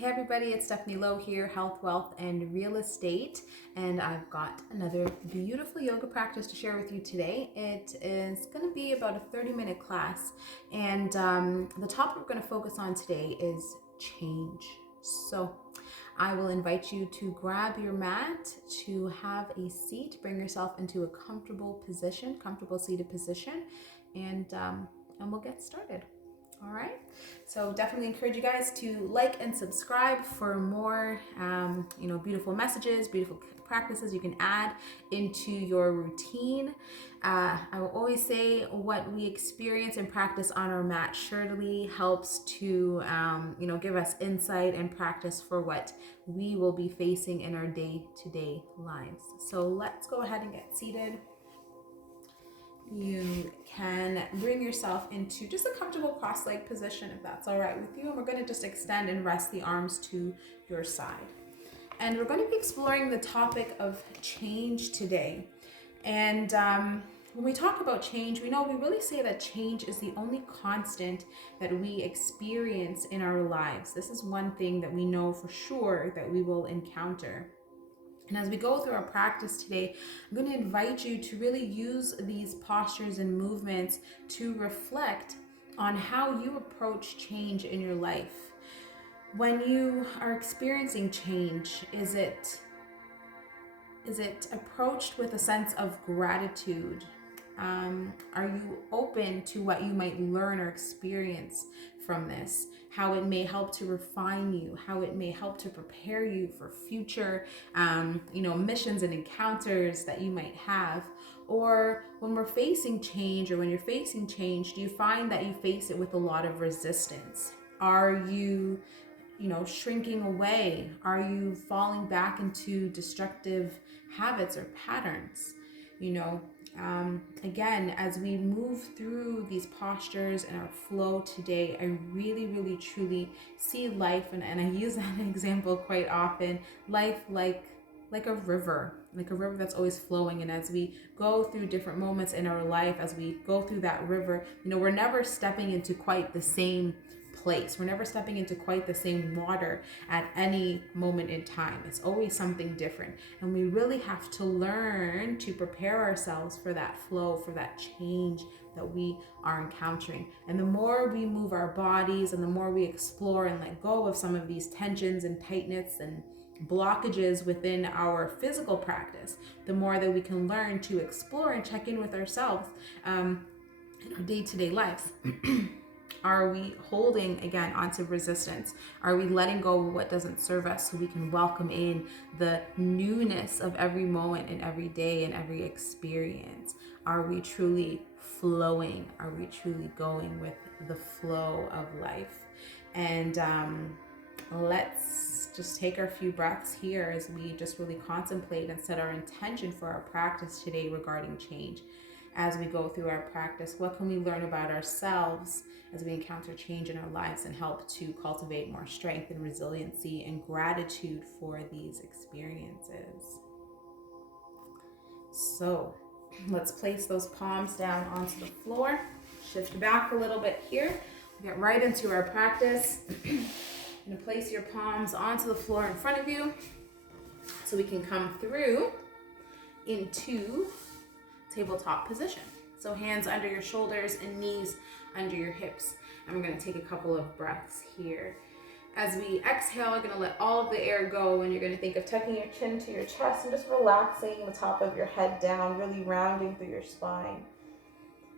Hey everybody, it's Stephanie Lowe here, Health, Wealth, and Real Estate, and I've got another beautiful yoga practice to share with you today. It is going to be about a 30-minute class, and the topic we're going to focus on today is change. So I will invite you to grab your mat, to have a seat, bring yourself into a comfortable position, comfortable seated position, and we'll get started. All right, so definitely encourage you guys to like and subscribe for more, beautiful messages, beautiful practices you can add into your routine. I will always say what we experience and practice on our mat surely helps to, give us insight and practice for what we will be facing in our day-to-day lives. So let's go ahead and get seated. You can bring yourself into just a comfortable cross-leg position if that's all right with you. And we're going to just extend and rest the arms to your side. And we're going to be exploring the topic of change today. And when we talk about change, we really say that change is the only constant that we experience in our lives. This is one thing that we know for sure that we will encounter. And as we go through our practice today, I'm going to invite you to really use these postures and movements to reflect on how you approach change in your life. When you are experiencing change, is it approached with a sense of gratitude? Are you open to what you might learn or experience from this? How it may help to refine you, how it may help to prepare you for future, missions and encounters that you might have. Or when we're facing change, or when you're facing change, do you find that you face it with a lot of resistance? Are you shrinking away? Are you falling back into destructive habits or patterns? Again, as we move through these postures and our flow today, I really, really, truly see life, and I use that example quite often, life like a river that's always flowing. And as we go through different moments in our life, as we go through that river, we're never stepping into quite the same place. We're never stepping into quite the same water at any moment in time. It's always something different. And we really have to learn to prepare ourselves for that flow, for that change that we are encountering. And the more we move our bodies and the more we explore and let go of some of these tensions and tightness and blockages within our physical practice, the more that we can learn to explore and check in with ourselves in our day-to-day lives. Are we holding again onto resistance? Are we letting go of what doesn't serve us so we can welcome in the newness of every moment and every day and every experience? Are we truly flowing? Are we truly going with the flow of life? And let's just take our few breaths here as we just really contemplate and set our intention for our practice today regarding change. As we go through our practice, what can we learn about ourselves as we encounter change in our lives and help to cultivate more strength and resiliency and gratitude for these experiences? So let's place those palms down onto the floor, shift back a little bit here, get right into our practice. You're gonna place your palms onto the floor in front of you so we can come through into tabletop position. So hands under your shoulders and knees under your hips. And we're going to take a couple of breaths here. As we exhale, you're going to let all of the air go, and you're going to think of tucking your chin to your chest and just relaxing the top of your head down, really rounding through your spine.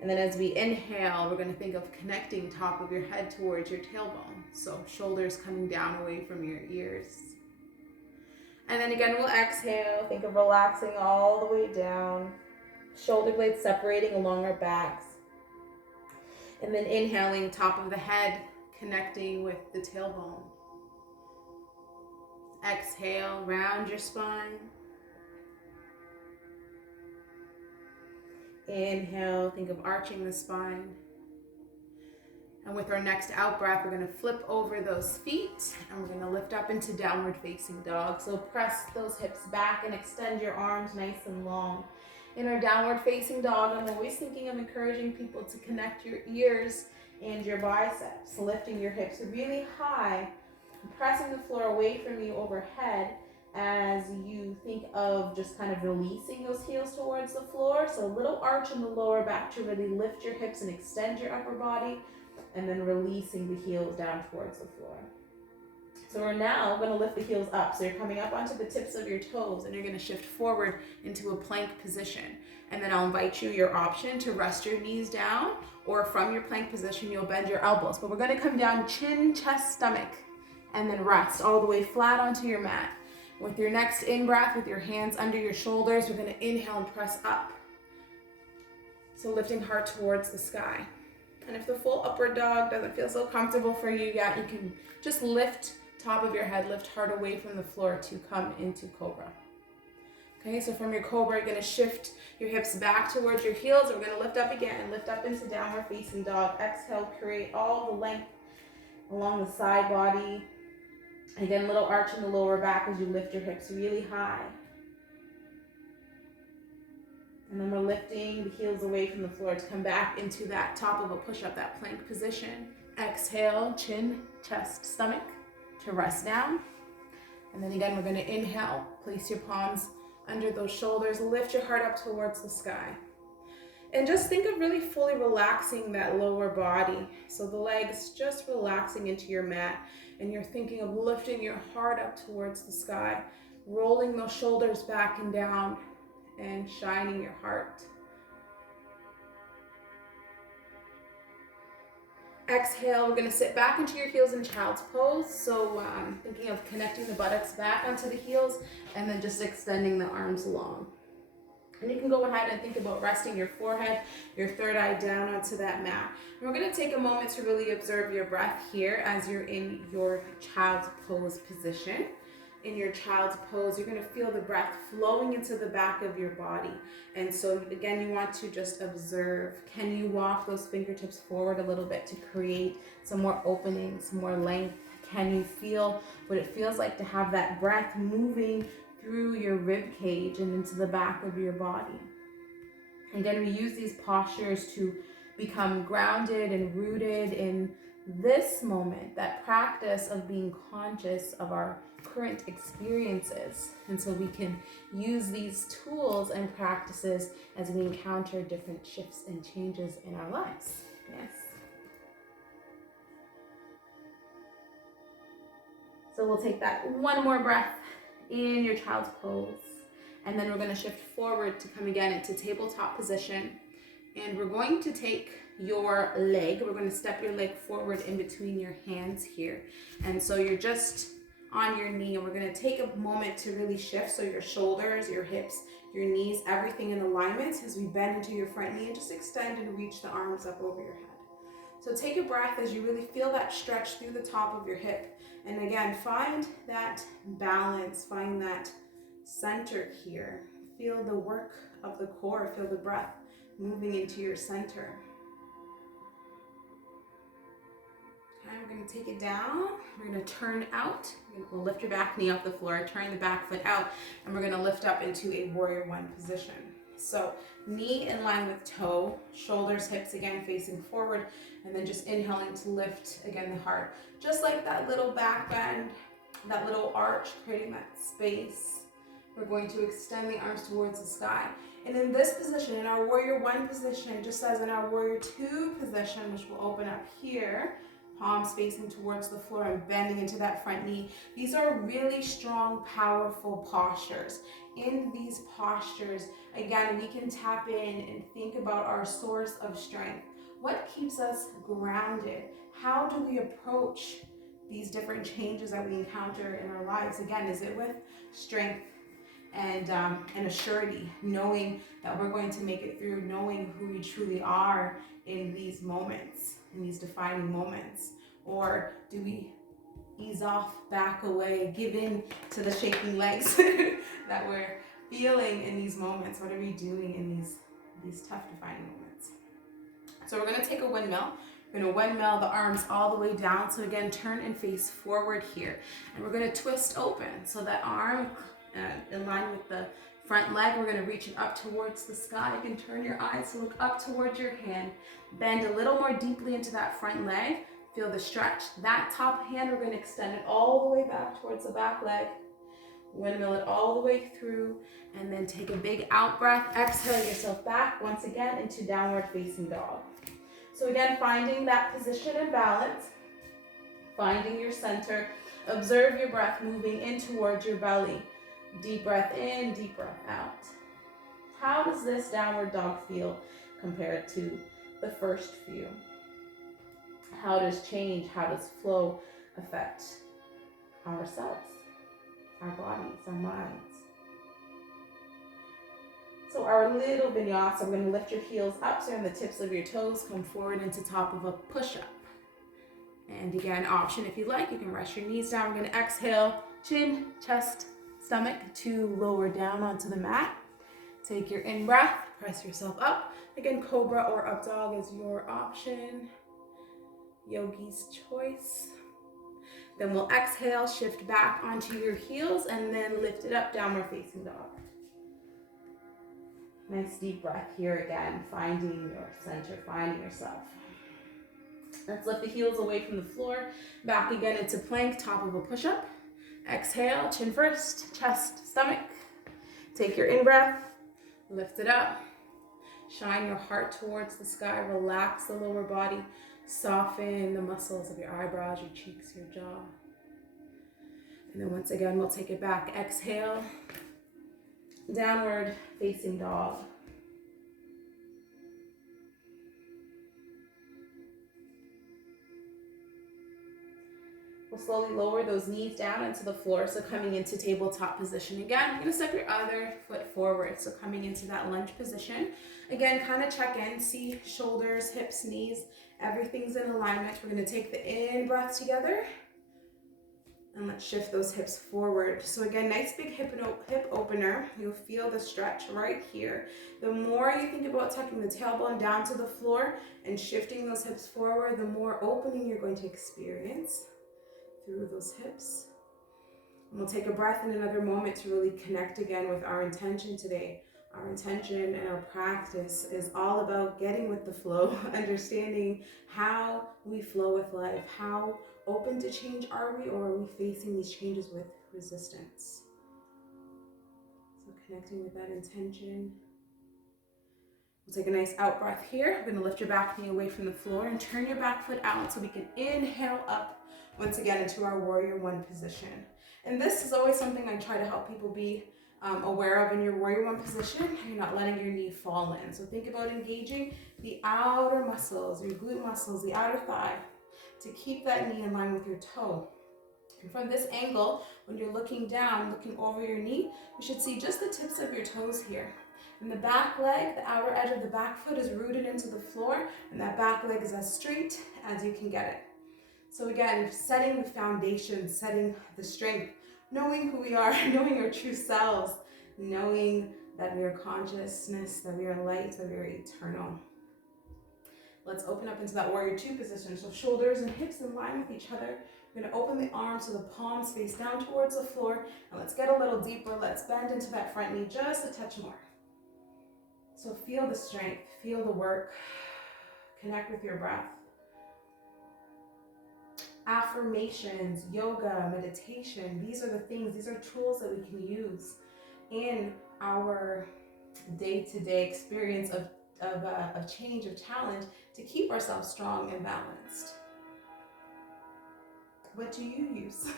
And then as we inhale, we're going to think of connecting top of your head towards your tailbone. So shoulders coming down away from your ears. And then again, we'll exhale, think of relaxing all the way down. Shoulder blades separating along our backs. And then inhaling, top of the head connecting with the tailbone. Exhale, round your spine. Inhale, think of arching the spine. And with our next out breath, we're going to flip over those feet and we're going to lift up into downward facing dog. So press those hips back and extend your arms nice and long. In our downward facing dog, I'm always thinking of encouraging people to connect your ears and your biceps, lifting your hips really high pressing the floor away from you overhead as you think of just kind of releasing those heels towards the floor. So a little arch in the lower back to really lift your hips and extend your upper body, and then releasing the heels down towards the floor. So we're now going to lift the heels up. So you're coming up onto the tips of your toes, and you're going to shift forward into a plank position. And then I'll invite you, your option, to rest your knees down, or from your plank position, you'll bend your elbows. But we're going to come down chin, chest, stomach, and then rest all the way flat onto your mat. With your next in-breath, with your hands under your shoulders, we're going to inhale and press up. So lifting heart towards the sky. And if the full upward dog doesn't feel so comfortable for you yet, you can just lift top of your head, lift heart away from the floor to come into cobra. Okay, so from your cobra, you're going to shift your hips back towards your heels. We're going to lift up again, lift up into downward facing dog. Exhale, create all the length along the side body. Again, little arch in the lower back as you lift your hips really high. And then we're lifting the heels away from the floor to come back into that top of a push-up, that plank position. Exhale, chin, chest, stomach, to rest down. And then again, we're going to inhale, place your palms under those shoulders, lift your heart up towards the sky. And just think of really fully relaxing that lower body. So the legs just relaxing into your mat, and you're thinking of lifting your heart up towards the sky, rolling those shoulders back and down, and shining your heart. Exhale, we're going to sit back into your heels in child's pose. So thinking of connecting the buttocks back onto the heels, and then just extending the arms long. And you can go ahead and think about resting your forehead, your third eye down onto that mat. And we're going to take a moment to really observe your breath here as you're in your child's pose position. In your child's pose, you're going to feel the breath flowing into the back of your body. And so again, you want to just observe. Can you walk those fingertips forward a little bit to create some more opening, some more length? Can you feel what it feels like to have that breath moving through your rib cage and into the back of your body? Again, we use these postures to become grounded and rooted in this moment, that practice of being conscious of our current experiences. And so we can use these tools and practices as we encounter different shifts and changes in our lives. Yes. So we'll take that one more breath in your child's pose. And then we're going to shift forward to come again into tabletop position. And we're going to take your leg, we're going to step your leg forward in between your hands here. And so you're just on your knee, and we're going to take a moment to really shift. So your shoulders, your hips, your knees, everything in alignment as we bend into your front knee and just extend and reach the arms up over your head. So take a breath as you really feel that stretch through the top of your hip. And again, find that balance, find that center here. Feel the work of the core, feel the breath moving into your center. Okay, we're going to take it down. We're going to turn out. We'll lift your back knee off the floor, turn the back foot out, and we're going to lift up into a warrior one position. So knee in line with toe, shoulders, hips again facing forward, and then just inhaling to lift again the heart. Just like that little back bend, that little arch, creating that space. We're going to extend the arms towards the sky. And in this position, in our warrior one position, just as in our warrior two position, which will open up here, palms facing towards the floor and bending into that front knee. These are really strong, powerful postures. In these postures, again, we can tap in and think about our source of strength. What keeps us grounded? How do we approach these different changes that we encounter in our lives? Again, is it with strength and a surety, knowing that we're going to make it through, knowing who we truly are in these moments, in these defining moments? Or do we ease off, back away, give in to the shaking legs that we're feeling in these moments? What are we doing in these tough defining moments? So we're going to take a windmill. We're going to windmill the arms all the way down. So again, turn and face forward here. And we're going to twist open. So that arm in line with the front leg, we're going to reach it up towards the sky. You can turn your eyes to look up towards your hand. Bend a little more deeply into that front leg. Feel the stretch. That top hand, we're going to extend it all the way back towards the back leg. Windmill it all the way through, and then take a big out breath. Exhale yourself back once again into downward facing dog. So again, finding that position and balance, finding your center. Observe your breath moving in towards your belly. Deep breath in, deep breath out. How does this downward dog feel compared to the first few? How does change, how does flow affect ourselves, our bodies, our minds? So our little vinyasa, we're going to lift your heels up so on the tips of your toes, come forward into top of a push-up. And again, option if you like, you can rest your knees down. We're going to exhale, chin, chest, stomach to lower down onto the mat. Take your in-breath, press yourself up. Again, cobra or up dog is your option. Yogi's choice. Then we'll exhale, shift back onto your heels, and then lift it up, downward facing dog. Nice deep breath here again, finding your center, finding yourself. Let's lift the heels away from the floor, back again into plank, top of a push-up. Exhale, chin first, chest, stomach. Take your in-breath, lift it up. Shine your heart towards the sky, relax the lower body, soften the muscles of your eyebrows, your cheeks, your jaw. And then once again, we'll take it back. Exhale, downward facing dog. We'll slowly lower those knees down into the floor. So coming into tabletop position again. You're gonna step your other foot forward. So coming into that lunge position. Again, kind of check in, see shoulders, hips, knees, everything's in alignment. We're gonna take the in breath together. And let's shift those hips forward. So again, nice big hip opener. You'll feel the stretch right here. The more you think about tucking the tailbone down to the floor and shifting those hips forward, the more opening you're going to experience through those hips. And we'll take a breath in another moment to really connect again with our intention today. Our intention and our practice is all about getting with the flow, understanding how we flow with life, how open to change are we, or are we facing these changes with resistance? So connecting with that intention. We'll take a nice out breath here. We're gonna lift your back knee away from the floor and turn your back foot out so we can inhale up once again into our warrior one position. And this is always something I try to help people be aware of in your warrior one position. You're not letting your knee fall in. So think about engaging the outer muscles, your glute muscles, the outer thigh, to keep that knee in line with your toe. And from this angle, when you're looking down, looking over your knee, you should see just the tips of your toes here. And the back leg, the outer edge of the back foot is rooted into the floor, and that back leg is as straight as you can get it. So again, setting the foundation, setting the strength, knowing who we are, knowing our true selves, knowing that we are consciousness, that we are light, that we are eternal. Let's open up into that warrior two position. So shoulders and hips in line with each other. We're gonna open the arms so the palms face down towards the floor. And let's get a little deeper. Let's bend into that front knee just a touch more. So feel the strength, feel the work, connect with your breath. Affirmations, yoga, meditation, these are the things, these are tools that we can use in our day-to-day experience of change, of challenge, to keep ourselves strong and balanced. What do you use?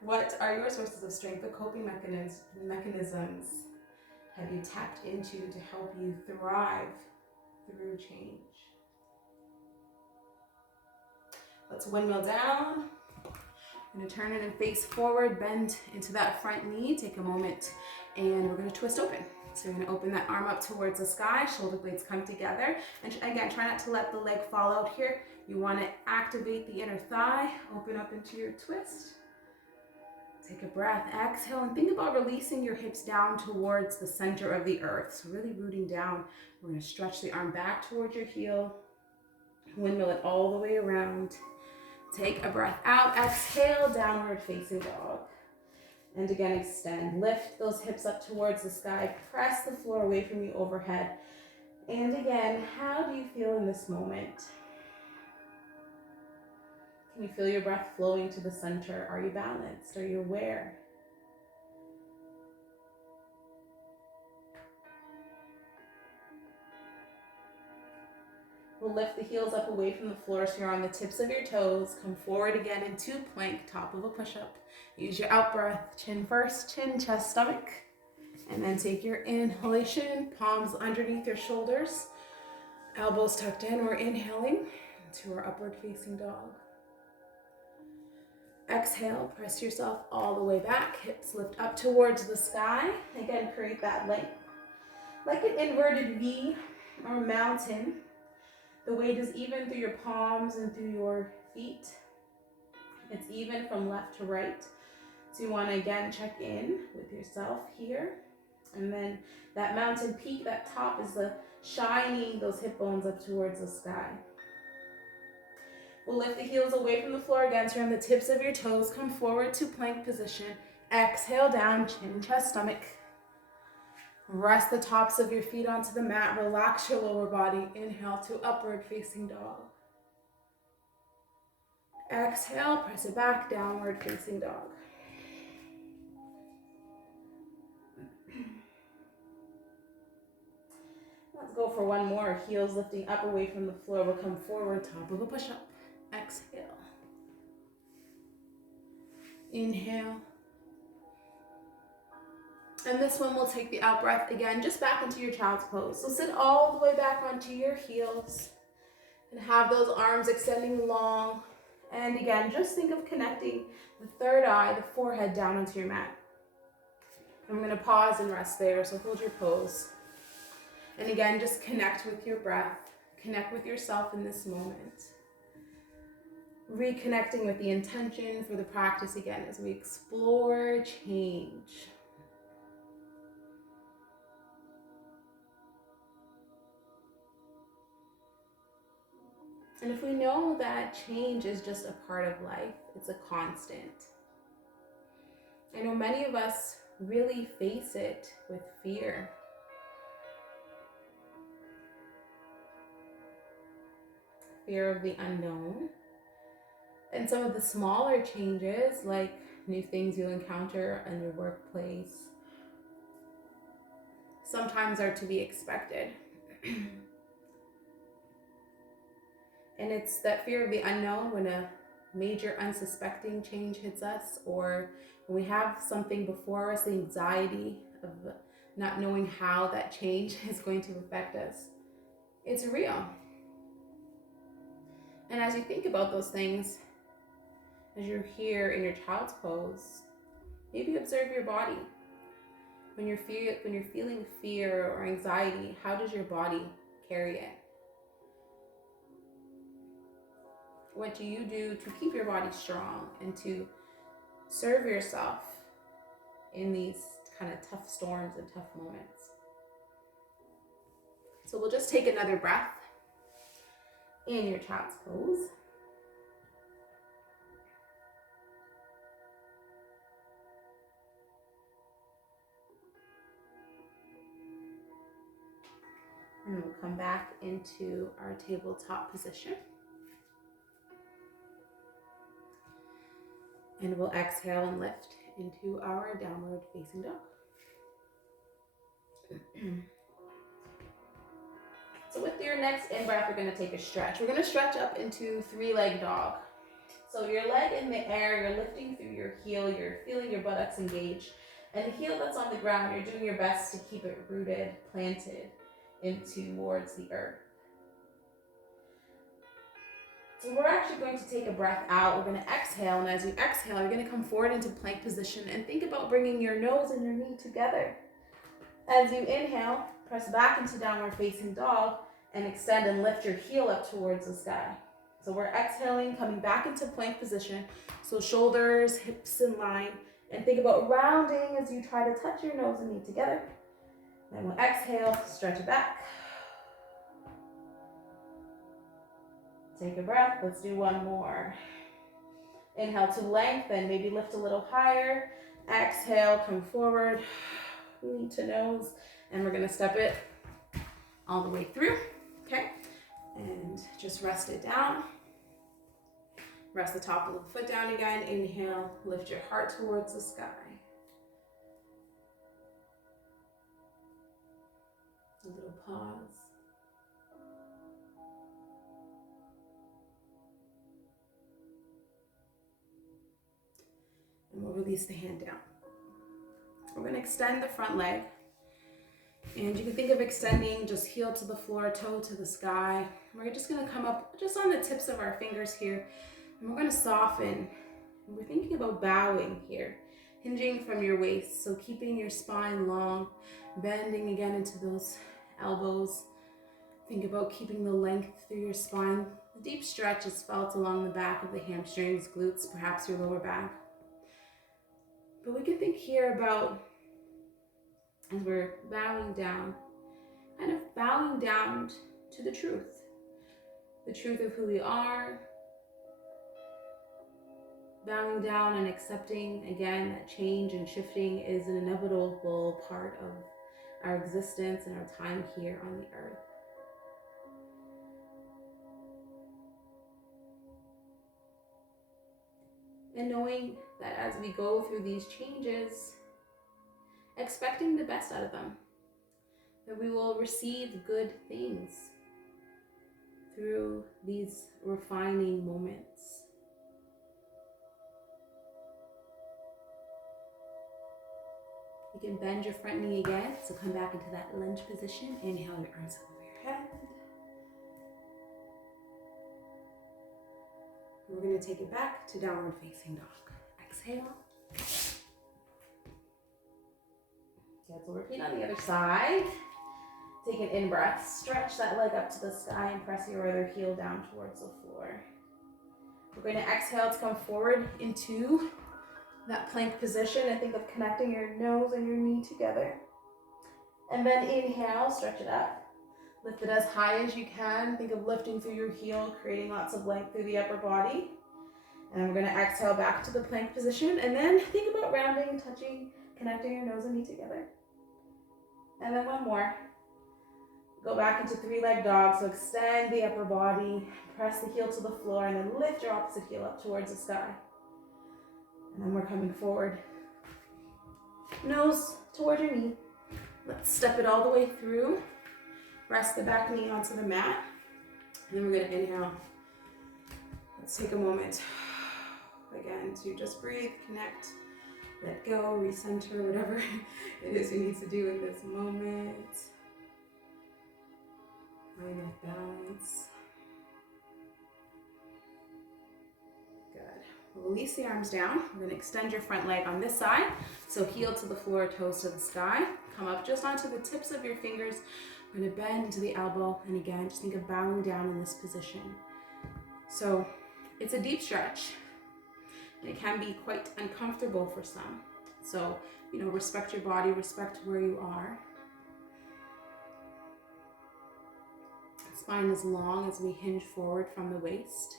What are your sources of strength, the coping mechanisms have you tapped into to help you thrive through change? Let's windmill down. I'm gonna turn it and face forward, bend into that front knee, take a moment, and we're gonna twist open. So you're gonna open that arm up towards the sky, shoulder blades come together. And again, try not to let the leg fall out here. You wanna activate the inner thigh, open up into your twist. Take a breath, exhale, and think about releasing your hips down towards the center of the earth. So really rooting down. We're gonna stretch the arm back towards your heel, windmill it all the way around. Take a breath out, exhale, downward facing dog. And again, extend, lift those hips up towards the sky, press the floor away from you overhead. And again, how do you feel in this moment? Can you feel your breath flowing to the center? Are you balanced? Are you aware? We'll lift the heels up away from the floor so you're on the tips of your toes. Come forward again into plank, top of a push-up. Use your out breath, chin first, chin, chest, stomach. And then take your inhalation, palms underneath your shoulders, elbows tucked in. We're inhaling to our upward facing dog. Exhale, press yourself all the way back, hips lift up towards the sky. Again, create that length. Like an inverted V or mountain. The weight is even through your palms and through your feet. It's even from left to right. So you want to again check in with yourself here. And then that mountain peak, that top is the shining those hip bones up towards the sky. We'll lift the heels away from the floor again, so you're on the tips of your toes. Come forward to plank position. Exhale down, chin, chest, stomach. Rest the tops of your feet onto the mat. Relax your lower body. Inhale to upward facing dog. Exhale, press it back, downward facing dog. Let's go for one more. Heels lifting up away from the floor. We'll come forward, top of a push-up. Exhale. Inhale. And this one will take the out breath again, just back into your child's pose. So sit all the way back onto your heels and have those arms extending long. And again, just think of connecting the third eye, the forehead down onto your mat. I'm going to pause and rest there, so hold your pose. And again, just connect with your breath. Connect with yourself in this moment. Reconnecting with the intention for the practice again as we explore change. And if we know that change is just a part of life, it's a constant. I know many of us really face it with fear. Fear of the unknown. And some of the smaller changes, like new things you'll encounter in your workplace, sometimes are to be expected. And it's that fear of the unknown when a major unsuspecting change hits us, or when we have something before us, the anxiety of not knowing how that change is going to affect us. It's real. And as you think about those things, as you're here in your child's pose, maybe observe your body. When you're feeling fear or anxiety, how does your body carry it? What do you do to keep your body strong and to serve yourself in these kind of tough storms and tough moments? So we'll just take another breath in your child's pose. And we'll come back into our tabletop position. And we'll exhale and lift into our downward facing dog. So with your next in-breath, we're going to take a stretch. We're going to stretch up into three-leg dog. So your leg in the air, you're lifting through your heel, you're feeling your buttocks engaged. And the heel that's on the ground, you're doing your best to keep it rooted, planted in towards the earth. So we're actually going to take a breath out. We're going to exhale, and as you exhale, you're going to come forward into plank position and think about bringing your nose and your knee together. As you inhale, press back into downward facing dog and extend and lift your heel up towards the sky. So we're exhaling, coming back into plank position. So shoulders, hips in line, and think about rounding as you try to touch your nose and knee together. Then we'll exhale, stretch it back. Take a breath. Let's do one more. Inhale to lengthen, maybe lift a little higher. Exhale, come forward, knee to nose, and we're going to step it all the way through. Okay, and just rest it down. Rest the top of the foot down again. Inhale, lift your heart towards the sky. A little pause. And we'll release the hand down. We're going to extend the front leg. And you can think of extending just heel to the floor, toe to the sky. We're just going to come up just on the tips of our fingers here. And we're going to soften. And we're thinking about bowing here, hinging from your waist. So keeping your spine long, bending again into those elbows. Think about keeping the length through your spine. The deep stretch is felt along the back of the hamstrings, glutes, perhaps your lower back. But we can think here about, as we're bowing down, kind of bowing down to the truth of who we are, bowing down and accepting, again, that change and shifting is an inevitable part of our existence and our time here on the earth. And knowing that as we go through these changes, expecting the best out of them, that we will receive good things through these refining moments. You can bend your front knee again, so come back into that lunge position. Inhale your arms over your head. We're going to take it back to downward facing dog. Exhale. Good, so repeat on the other side. Take an in-breath. Stretch that leg up to the sky and press your other heel down towards the floor. We're going to exhale to come forward into that plank position and think of connecting your nose and your knee together. And then inhale, stretch it up. Lift it as high as you can. Think of lifting through your heel, creating lots of length through the upper body. And then we're going to exhale back to the plank position. And then think about rounding, touching, connecting your nose and knee together. And then one more. Go back into three-leg dog. So extend the upper body, press the heel to the floor, and then lift your opposite heel up towards the sky. And then we're coming forward. Nose toward your knee. Let's step it all the way through. Rest the back knee onto the mat. And then we're going to inhale. Let's take a moment, again, to just breathe, connect, let go, recenter, whatever it is we need to do in this moment. Find that balance. Good. We'll release the arms down. We're going to extend your front leg on this side. So heel to the floor, toes to the sky. Come up just onto the tips of your fingers. We're going to bend to the elbow, and again, just think of bowing down in this position. So it's a deep stretch, and it can be quite uncomfortable for some. So, respect your body, respect where you are. Spine is long as we hinge forward from the waist.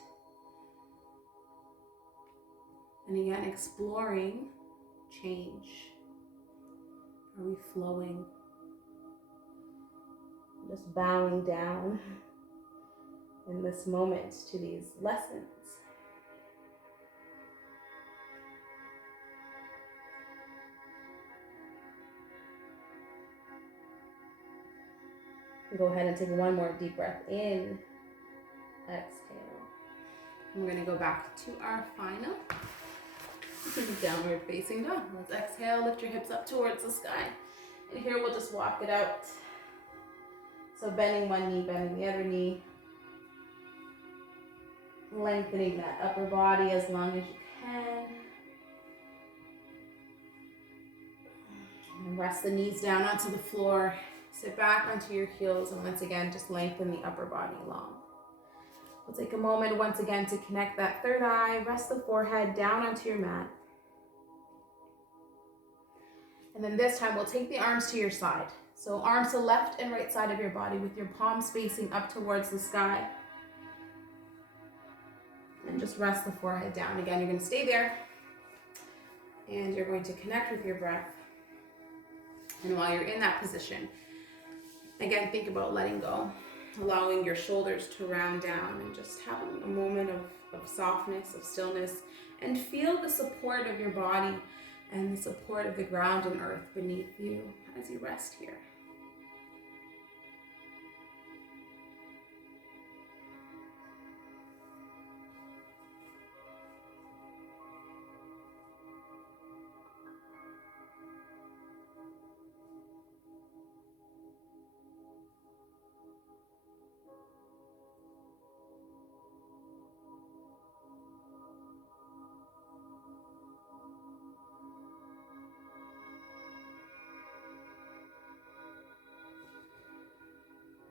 And again, exploring change. Are we flowing? Just bowing down in this moment to these lessons. Go ahead and take one more deep breath in. Exhale. And we're going to go back to our final downward facing dog. Let's exhale, lift your hips up towards the sky. And here we'll just walk it out. So bending one knee, bending the other knee. Lengthening that upper body as long as you can. And rest the knees down onto the floor. Sit back onto your heels, and once again, just lengthen the upper body long. We'll take a moment once again to connect that third eye. Rest the forehead down onto your mat. And then this time, we'll take the arms to your side. So arms to left and right side of your body with your palms facing up towards the sky. And just rest the forehead down. Again, you're going to stay there. And you're going to connect with your breath. And while you're in that position, again, think about letting go, allowing your shoulders to round down and just having a moment of softness, of stillness, and feel the support of your body and the support of the ground and earth beneath you as you rest here.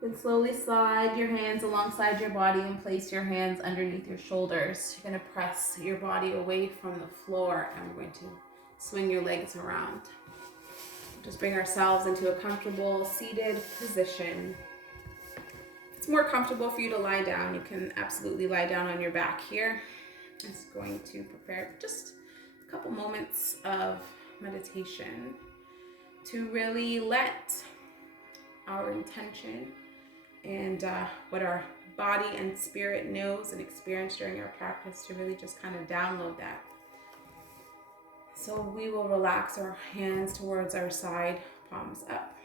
Then slowly slide your hands alongside your body and place your hands underneath your shoulders. You're going to press your body away from the floor, and we're going to swing your legs around. Just bring ourselves into a comfortable seated position. If it's more comfortable for you to lie down, you can absolutely lie down on your back here. I'm just going to prepare just a couple moments of meditation to really let our intention and what our body and spirit knows and experienced during our practice to really just kind of download that. So we will relax our hands towards our side, palms up.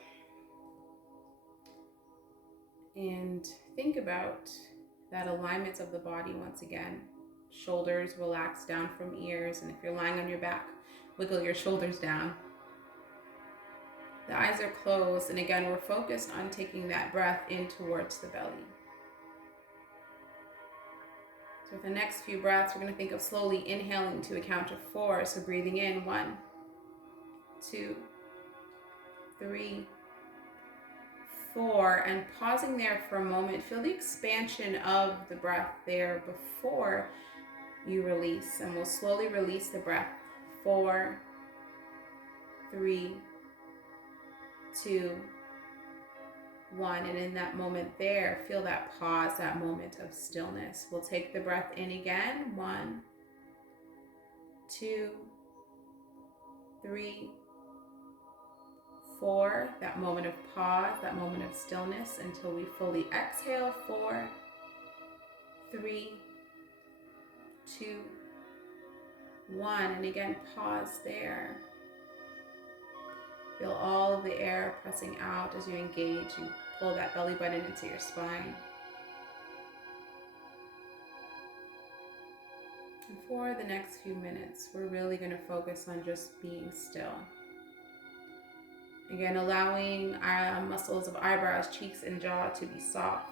And think about that alignment of the body once again. Shoulders relax down from ears, and if you're lying on your back, wiggle your shoulders down. The eyes are closed, and again, we're focused on taking that breath in towards the belly. So for the next few breaths, we're going to think of slowly inhaling to a count of 4. So breathing in, 1, 2, 3, 4, and pausing there for a moment. Feel the expansion of the breath there before you release, and we'll slowly release the breath. 4, 3, 2, 1, and in that moment there, feel that pause, that moment of stillness. We'll take the breath in again. 1, 2, 3, 4, that moment of pause, that moment of stillness until we fully exhale. 4, 3, 2, 1, and again, pause there. Feel all of the air pressing out as you engage. You pull that belly button into your spine. And for the next few minutes, we're really going to focus on just being still. Again, allowing our muscles of eyebrows, cheeks, and jaw to be soft.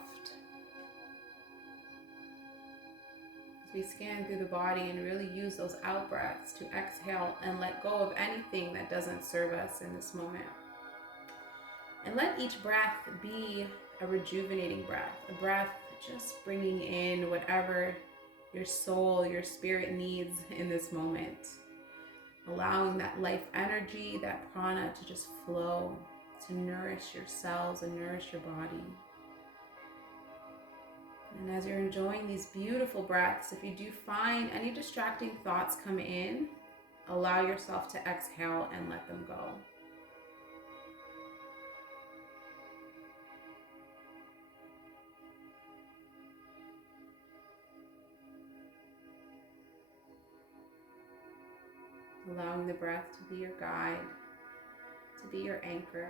As we scan through the body and really use those out breaths to exhale and let go of anything that doesn't serve us in this moment. And let each breath be a rejuvenating breath, a breath just bringing in whatever your soul, your spirit needs in this moment. Allowing that life energy, that prana to just flow, to nourish your cells and nourish your body. And as you're enjoying these beautiful breaths, if you do find any distracting thoughts come in, allow yourself to exhale and let them go. Allowing the breath to be your guide, to be your anchor.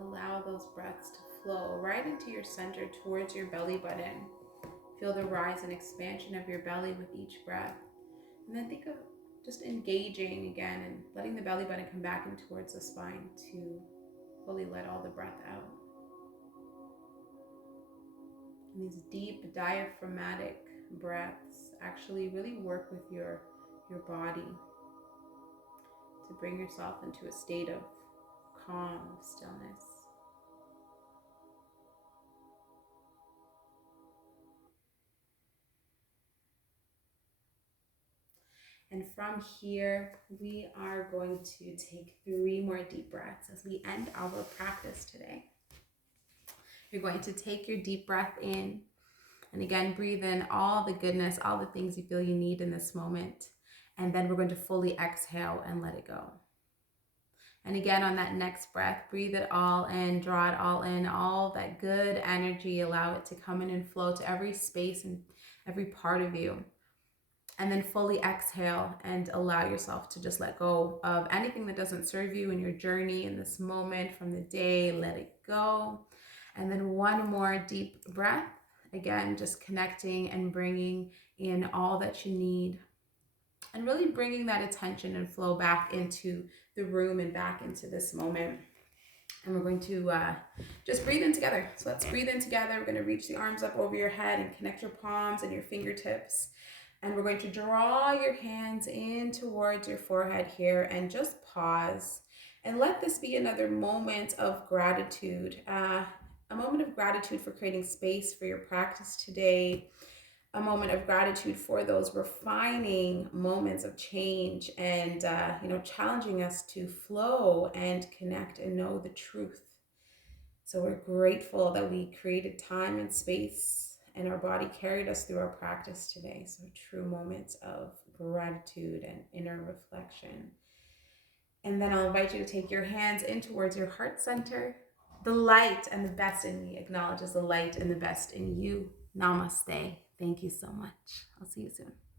Allow those breaths to flow right into your center towards your belly button. Feel the rise and expansion of your belly with each breath. And then think of just engaging again and letting the belly button come back in towards the spine to fully let all the breath out. And these deep diaphragmatic breaths actually really work with your body to bring yourself into a state of calm, stillness. And from here, we are going to take 3 more deep breaths as we end our practice today. You're going to take your deep breath in. And again, breathe in all the goodness, all the things you feel you need in this moment. And then we're going to fully exhale and let it go. And again, on that next breath, breathe it all in, draw it all in, all that good energy, allow it to come in and flow to every space and every part of you. And then fully exhale and allow yourself to just let go of anything that doesn't serve you in your journey in this moment from the day. Let it go. And then one more deep breath. Again, just connecting and bringing in all that you need. And really bringing that attention and flow back into the room and back into this moment. And we're going to just breathe in together. So let's breathe in together. We're going to reach the arms up over your head and connect your palms and your fingertips. And we're going to draw your hands in towards your forehead here and just pause. And let this be another moment of gratitude. A moment of gratitude for creating space for your practice today. A moment of gratitude for those refining moments of change and challenging us to flow and connect and know the truth. So we're grateful that we created time and space and our body carried us through our practice today. So true moments of gratitude and inner reflection. And then I'll invite you to take your hands in towards your heart center. The light and the best in me acknowledges the light and the best in you. Namaste. Thank you so much. I'll see you soon.